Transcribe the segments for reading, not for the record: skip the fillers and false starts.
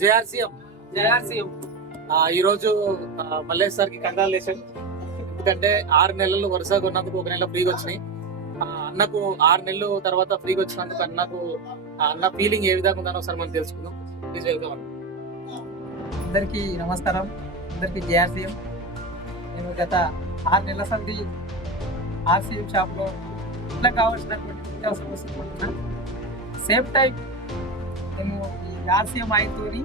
JRCM JRCM ఈరోజు మల్లేష్ సార్కి congratulation. ఎందుకంటే 6 నెలలు వరుసగా ఉన్నందుకు 1 నెల ఫ్రీగా వచ్చినాయి. అన్నకు 6 నెలలు తర్వాత ఫ్రీగా వచ్చినందుకు అన్న ఫీలింగ్ ఏ విధంగా ఉందని ఒకసారి మనం తెలుసుకుందాం. ప్లీజ్ వెల్కమ్ అన్న. అందరికీ నమస్కారం. అందరికీ జేఆర్సీఎం. నేను గత 6 నెలల సంది ఆర్సీఎం షాప్లో ఇట్లా కావాల్సినటువంటి నిత్యావసర వస్తువులు కొంటున్నా. సేమ్ టైం నేను ఈ ఆర్సీఎం ఆయిల్తోని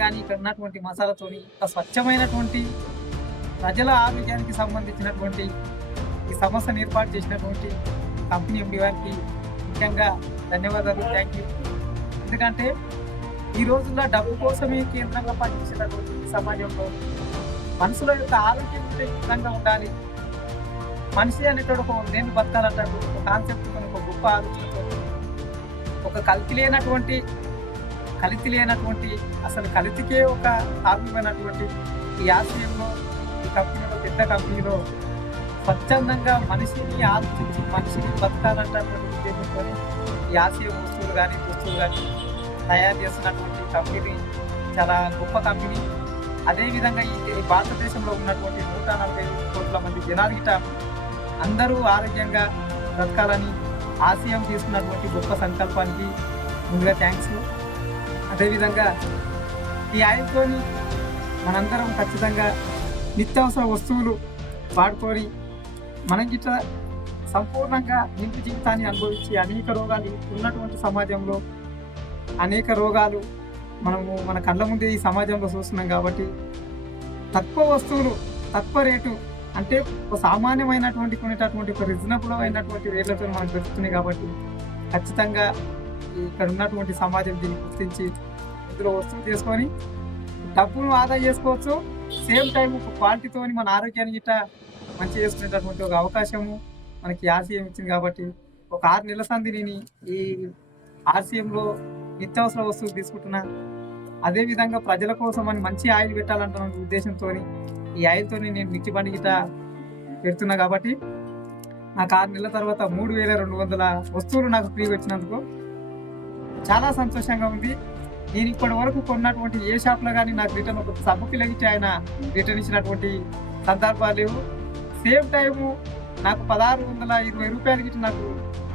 కానీ ఇక్కడ ఉన్నటువంటి మసాలాతోని ఒక స్వచ్ఛమైనటువంటి ప్రజల ఆరోగ్యానికి సంబంధించినటువంటి ఈ సంస్థను ఏర్పాటు చేసినటువంటి కంపెనీ ఎండి వారికి ముఖ్యంగా ధన్యవాదాలు, థ్యాంక్ యూ. ఎందుకంటే ఈ రోజుల్లో డబ్బు కోసమే కేంద్రంగా పనిచేసేటటువంటి ఈ సమాజంలో మనుషుల యొక్క ఆరోగ్యం ఉంటే విధంగా ఉండాలి, మనిషి అనేటువంటి ఒక నేను బతకాలంటాడు ఒక కాన్సెప్ట్, ఒక గొప్ప ఆలోచనతో ఒక కలితి లేనటువంటి అసలు కలితికే ఒక ఆత్మీయమైనటువంటి ఈ ఆశయంలో ఈ కంపెనీలో పెద్ద కంపెనీలో స్వచ్ఛందంగా మనిషిని ఆలోచించి మనిషిని బతకాలంటటువంటి ఉద్దేశంతో ఈ ఆశయ వస్తువులు కానీ తయారు చేస్తున్నటువంటి కంపెనీ చాలా గొప్ప కంపెనీ. అదేవిధంగా ఈ భారతదేశంలో ఉన్నటువంటి 140 కోట్ల మంది జనాలు అందరూ ఆరోగ్యంగా బ్రతకాలని ఆశయం తీసుకున్నటువంటి గొప్ప సంకల్పానికి ముందుగా థ్యాంక్స్. అదేవిధంగా ఈ ఆయిల్తోని మనందరం ఖచ్చితంగా నిత్యావసర వస్తువులు వాడుకొని మనం గిట్ల సంపూర్ణంగా నిండు జీవితాన్ని అనుభవించి అనేక రోగాలు ఉన్నటువంటి సమాజంలో అనేక రోగాలు మన కళ్ళ ముందే ఈ సమాజంలో చూస్తున్నాం. కాబట్టి తక్కువ వస్తువులు తక్కువ రేటు అంటే ఒక సామాన్యమైనటువంటి కొనేటటువంటి ఒక రీజనబుల్ అయినటువంటి రేట్లతో మనకు దొరుకుతున్నాయి. కాబట్టి ఖచ్చితంగా ఇక్కడ ఉన్నటువంటి సమాజం దీన్ని గుర్తించి ఇందులో వస్తువులు తీసుకొని డబ్బును ఆదా చేసుకోవచ్చు. సేమ్ టైం ఒక క్వాలిటీతో మన ఆరోగ్యాన్ని గిట్ట మంచి చేసుకునేటటువంటి ఒక అవకాశము మనకి ఆర్సీఎం ఇచ్చింది. కాబట్టి ఒక 6 నెలల సంది నేను ఈ ఆర్సీఎంలో నిత్యావసర వస్తువులు తీసుకుంటున్నా. అదేవిధంగా ప్రజల కోసం అని మంచి ఆయిల్ పెట్టాలంటున్న ఉద్దేశంతో ఈ ఆయిల్తో నేను మిర్చి బండి గిట్ట పెడుతున్నా. కాబట్టి నాకు 6 నెలల తర్వాత 3200 వస్తువులు నాకు ఫ్రీగా వచ్చినందుకు చాలా సంతోషంగా ఉంది. నేను ఇప్పటి వరకు కొన్నటువంటి ఏ షాప్లో కానీ నాకు రిటర్న్ ఒక సబ్బు పిల్లగిచ్చి ఆయన రిటర్న్ ఇచ్చినటువంటి సందర్భాలు లేవు. సేమ్ టైము నాకు 1620 రూపాయలకి నాకు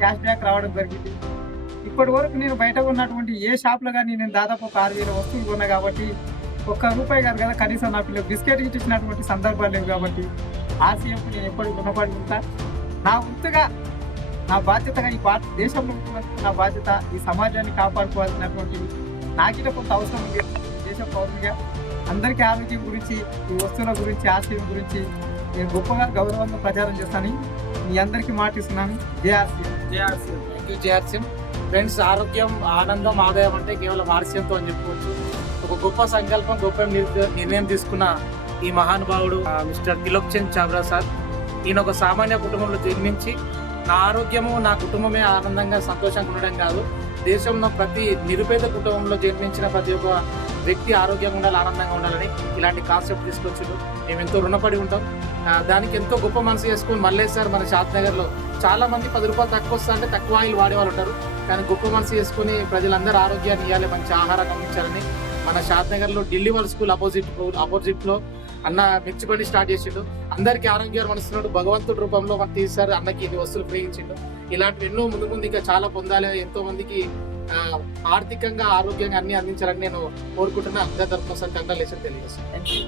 క్యాష్ బ్యాక్ రావడం జరిగింది. ఇప్పటి వరకు నేను బయట ఉన్నటువంటి ఏ షాప్లో కానీ నేను దాదాపు ఒక 6000 వస్తువులు కొన్నా. కాబట్టి ₹1 కాదు కదా, కనీసం నా పిల్లలు బిస్కెట్ ఇచ్చినటువంటి సందర్భాలు లేవు. కాబట్టి ఆర్సీఎంకు నేను ఎప్పటికీ రుణపడి ఉంటా. నా వంతుగా నా బాధ్యతగా ఈ దేశంలో ఉంటున్నటువంటి నా బాధ్యత ఈ సమాజాన్ని కాపాడుకోవాల్సినటువంటి నాకిట కొంత అవసరం ఉంది. దేశ పౌరునిగా అందరికీ ఆరోగ్యం గురించి ఈ వస్తువుల గురించి ఆశయం గురించి నేను గొప్పగా గౌరవంగా ప్రచారం చేస్తాను. మీ అందరికీ మాటిస్తున్నాను. జేఆర్సీఎం ఫ్రెండ్స్, ఆరోగ్యం, ఆనందం, ఆదాయం అంటే కేవలం ఆర్సీఎంతో అని చెప్పుకోవచ్చు. ఒక గొప్ప సంకల్పం, గొప్ప నిర్ణయం తీసుకున్న ఈ మహానుభావుడు మిస్టర్ తిలోక్ చంద్ చావ్లా సార్. ఈయన ఒక సామాన్య కుటుంబంలో జన్మించి నా ఆరోగ్యము నా కుటుంబమే ఆనందంగా సంతోషంగా ఉండడం కాదు, దేశంలో ప్రతి నిరుపేద కుటుంబంలో జన్మించిన ప్రతి ఒక్క వ్యక్తి ఆరోగ్యంగా ఉండాలి, ఆనందంగా ఉండాలని ఇలాంటి కాన్సెప్ట్ తీసుకొచ్చిండు. మేము ఎంతో రుణపడి ఉంటాం. దానికి ఎంతో గొప్ప మనసు చేసుకుని మల్లేష్ సార్ మన షాద్నగర్లో చాలా మంది ₹10 తక్కువ వస్తా అంటే తక్కువ ఆయిల్ వాడేవాళ్ళు ఉంటారు. కానీ గొప్ప మనసు చేసుకుని ప్రజలందరూ ఆరోగ్యాన్ని ఇవ్వాలి, మంచి ఆహారం అందించాలని మన షాద్నగర్లో ఢిల్లీ వాళ్ళ స్కూల్ అపోజిట్లో అన్న మిర్చి బండి స్టార్ట్ చేసిండు. అందరికీ ఆరోగ్యాలు మనస్తున్నాడు. భగవంతుడి రూపంలో మనకు తీసారు. అన్నకి ఇది వస్తువులు ఫ్రీ ఇచ్చిండు. ఇలాంటివి ఎన్నో ముందు ఇంకా చాలా పొందాలి, ఎంతో మందికి ఆర్థికంగా ఆరోగ్యంగా అన్ని అందించాలని నేను కోరుకుంటున్నా. అందరి తరఫున కంగ్రాచులేషన్ తెలియజేస్తాను. Thank you.